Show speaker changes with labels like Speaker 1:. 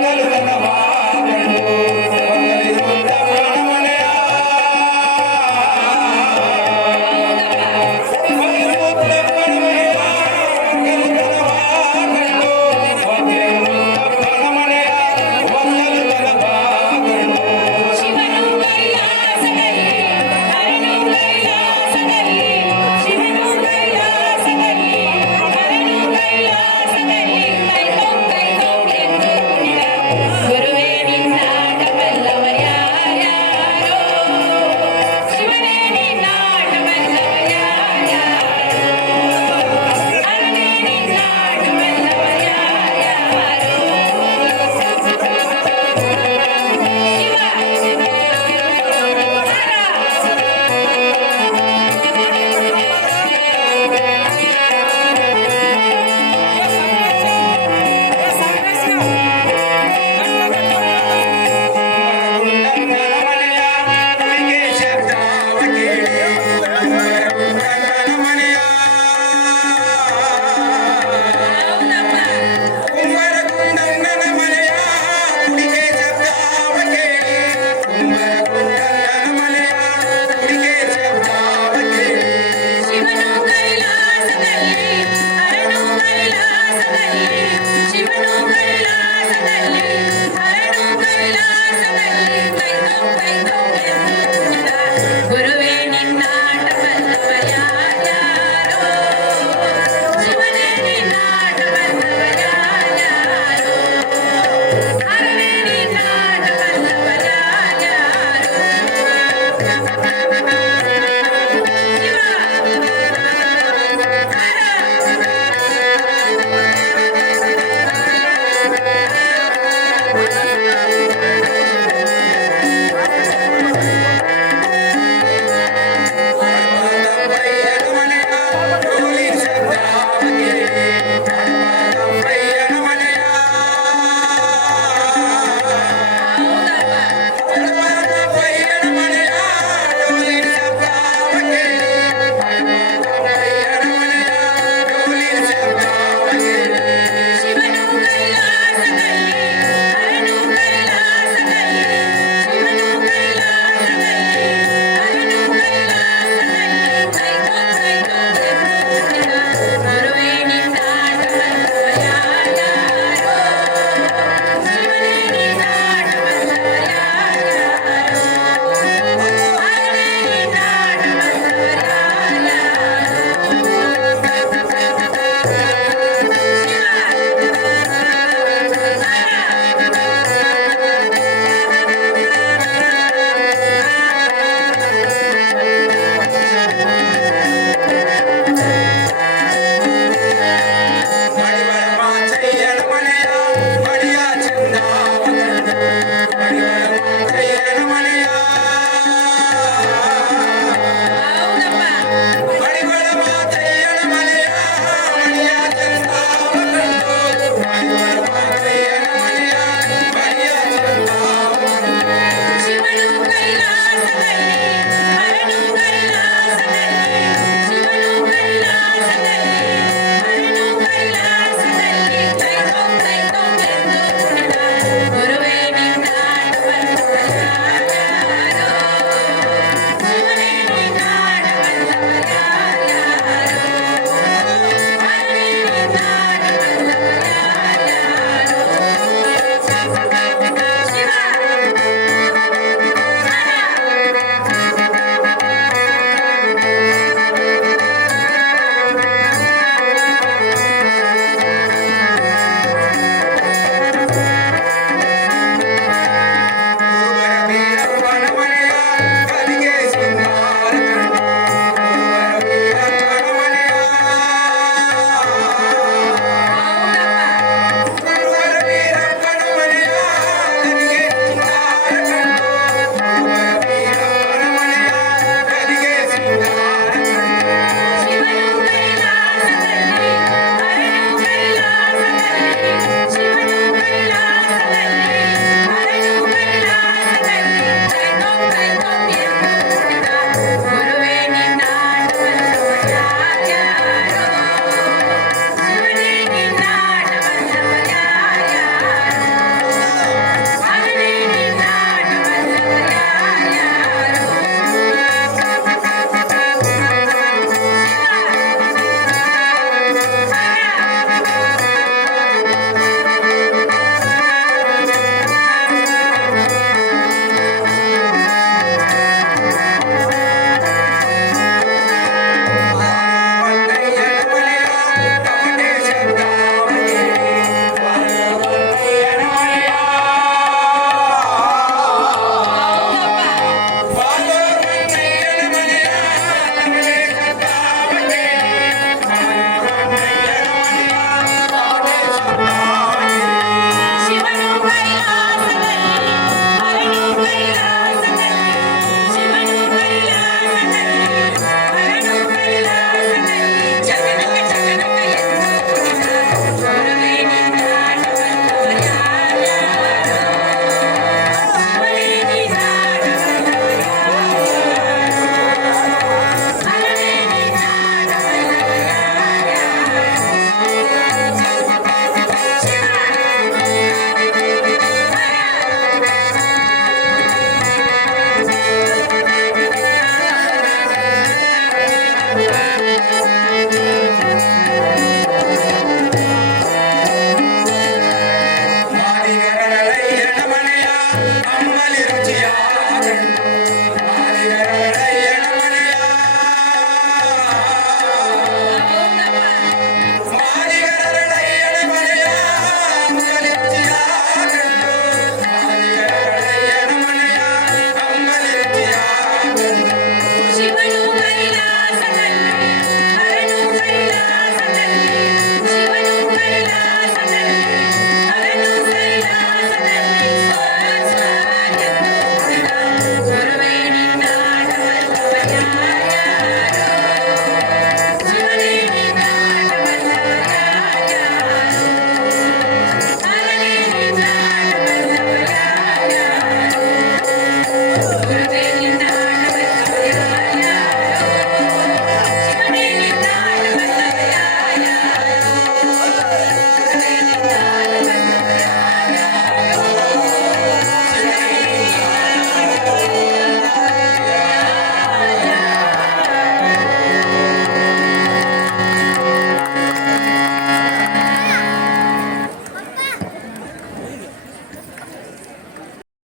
Speaker 1: Telangana